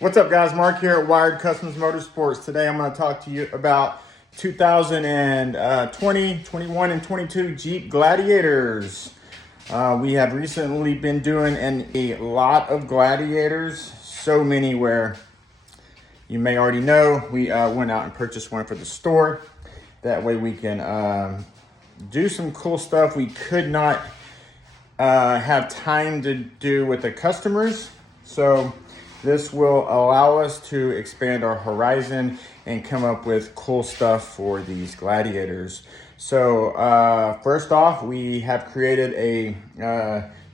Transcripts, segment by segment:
What's up, guys? Mark here at Wired Kustoms Motorsports. Today I'm going to talk to you about 2020, 21, and 22 Jeep Gladiators. We have recently been doing a lot of Gladiators, so many where you may already know we went out and purchased one for the store. That way we can do some cool stuff we could not have time to do with the customers. So this will allow us to expand our horizon and come up with cool stuff for these Gladiators. So first off, we have created a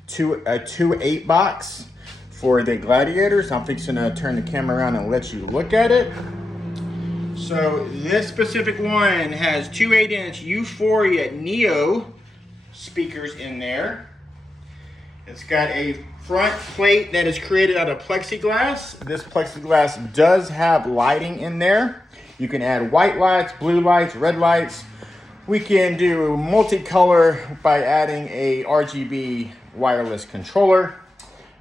2.8 box for the Gladiators. I'm fixing to turn the camera around and let you look at it. So this specific one has two 8-inch Euphoria Neo speakers in there. It's got a front plate that is created out of plexiglass. This plexiglass does have lighting in there. You can add white lights, blue lights, red lights. We can do multicolor by adding a RGB wireless controller.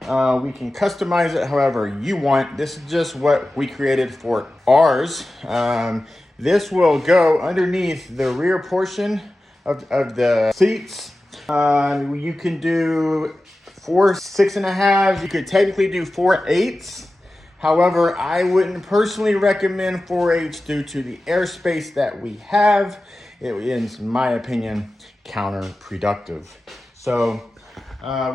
We can customize it however you want. This is just what we created for ours. This will go underneath the rear portion of the seats. You can do 4 6.5s. You could technically do 4 8s. However, I wouldn't personally recommend 4/8 due to the airspace that we have. It is, in my opinion, counterproductive. So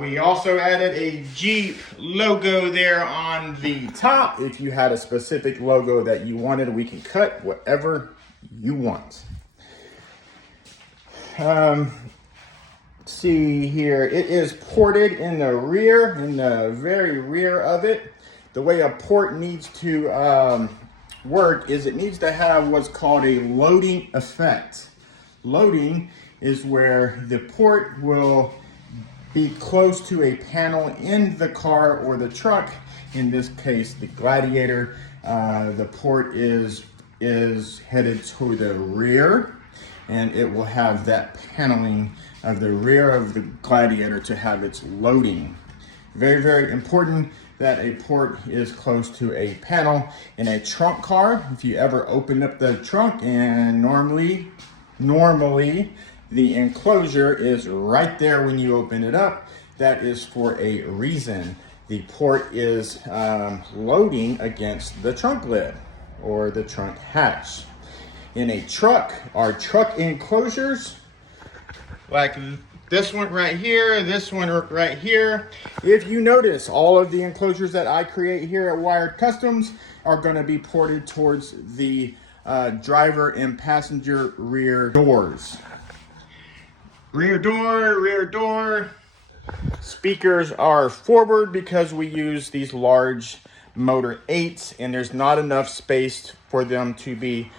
we also added a Jeep logo there on the top. If you had a specific logo that you wanted, we can cut whatever you want. See here, it is ported in the rear, in the very rear of it. The way a port needs to work is it needs to have what's called a loading effect. Loading is where the port will be close to a panel in the car or the truck. In this case, the Gladiator, the port is headed to the rear, and it will have that paneling of the rear of the Gladiator to have its loading. Very, very important that a port is close to a panel. In a trunk car, if you ever open up the trunk, and normally the enclosure is right there when you open it up, that is for a reason. The port is loading against the trunk lid or the trunk hatch. In a truck, our truck enclosures, like this one right here, this one right here. If you notice, all of the enclosures that I create here at Wired Kustoms are going to be ported towards the driver and passenger rear doors. Rear door. Speakers are forward because we use these large motor 8s, and there's not enough space for them to be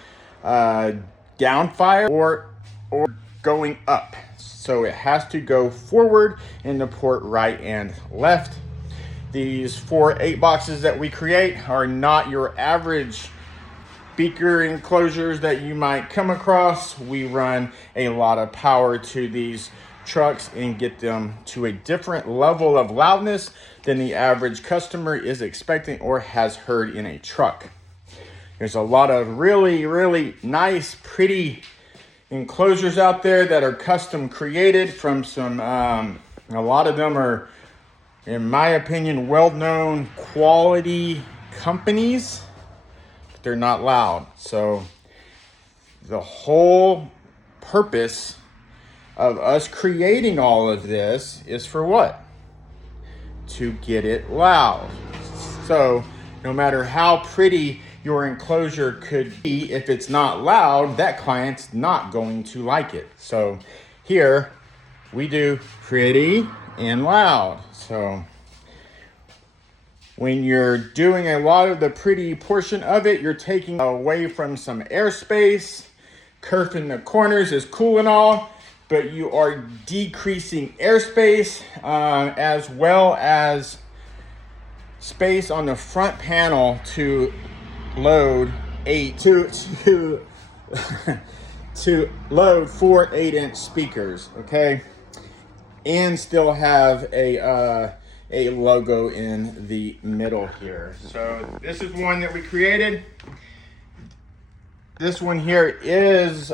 downfire or going up. So it has to go forward in the port right and left. These 4 8 boxes that we create are not your average speaker enclosures that you might come across. We run a lot of power to these trucks and get them to a different level of loudness than the average customer is expecting or has heard in a truck. There's a lot of really, really nice, pretty enclosures out there that are custom created from some, a lot of them are, in my opinion, well-known quality companies, but they're not loud. So the whole purpose of us creating all of this is for what? To get it loud. So no matter how pretty your enclosure could be, if it's not loud, that client's not going to like it. So here we do pretty and loud. So when you're doing a lot of the pretty portion of it, you're taking away from some airspace. Curving the corners is cool and all, but you are decreasing airspace as well as space on the front panel to load to load 4 8-inch speakers, okay, and still have a a logo in the middle here. So this is one that we created. This one here is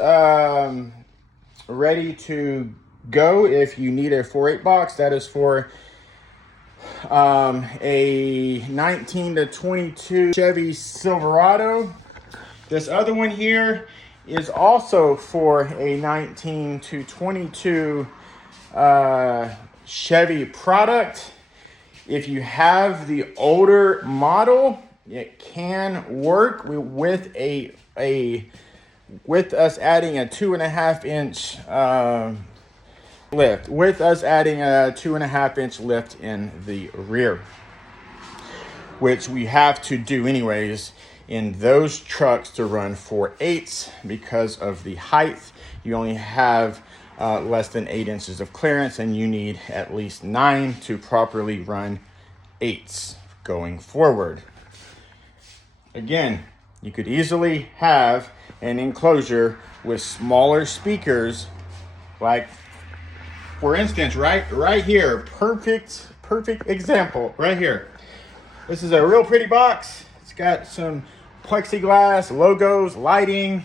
ready to go. If you need a 4.8 box, that is for a 19 to 22 Chevy Silverado. This other one here is also for a 19 to 22 Chevy product. If you have the older model, it can work with us adding a 2.5 inch lift. With us adding a 2.5 inch lift in the rear, which we have to do anyways in those trucks to run 4.8s because of the height. You only have less than 8 inches of clearance, and you need at least 9 to properly run 8s going forward. Again, you could easily have an enclosure with smaller speakers, like for instance, right here, perfect example right here. This is a real pretty box. It's got some plexiglass, logos, lighting.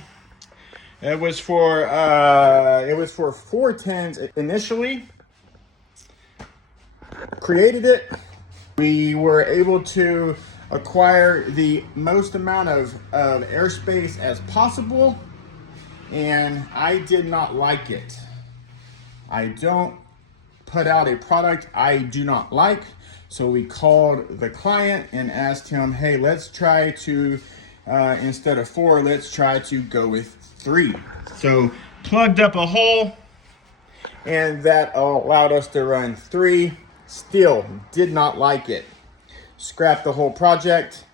It was for 410s initially. Created it. We were able to acquire the most amount of airspace as possible, and I did not like it. I don't put out a product I do not like. So we called the client and asked him, hey, let's try to, instead of 4, let's try to go with 3. So plugged up a hole, and that allowed us to run 3. Still did not like it. Scrapped the whole project.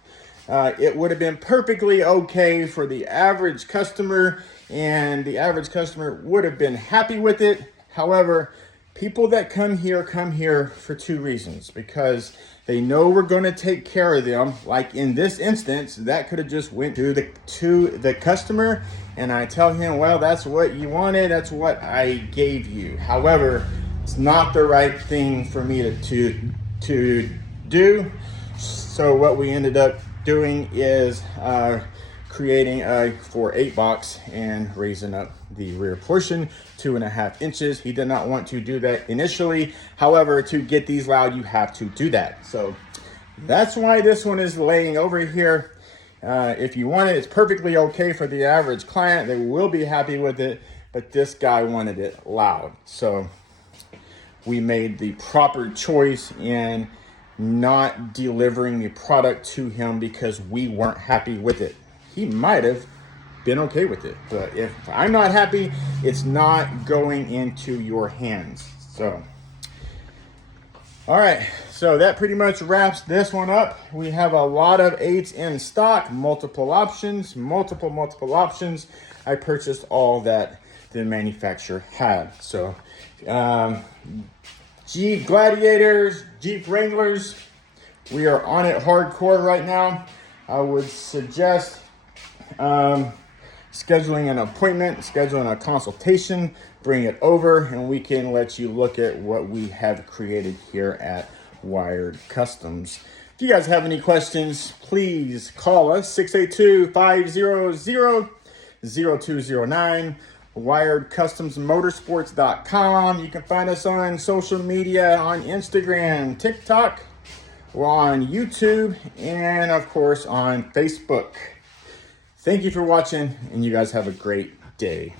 It would have been perfectly okay for the average customer, and the average customer would have been happy with it. However, people that come here for 2 reasons. Because they know we're going to take care of them. Like in this instance, that could have just went to the customer, and I tell him, well, that's what you wanted, that's what I gave you. However, it's not the right thing for me to do. So what we ended up doing is creating a 4.8 box and raising up the rear portion 2.5 inches. He did not want to do that initially. However, to get these loud, you have to do that. So that's why this one is laying over here. If you want it, it's perfectly okay for the average client. They will be happy with it, but this guy wanted it loud. So we made the proper choice in not delivering the product to him because we weren't happy with it. He might have been okay with it, but if I'm not happy, it's not going into your hands. So, all right, so that pretty much wraps this one up. We have a lot of 8s in stock, multiple options. I purchased all that the manufacturer had. So, Jeep Gladiators, Jeep Wranglers, we are on it hardcore right now. I would suggest scheduling an appointment, scheduling a consultation, bring it over, and we can let you look at what we have created here at Wired Kustoms. If you guys have any questions, please call us, 682-500-0209, wiredkustomsmotorsports.com. You can find us on social media, on Instagram, TikTok, we're on YouTube, and of course on Facebook. Thank you for watching, and you guys have a great day.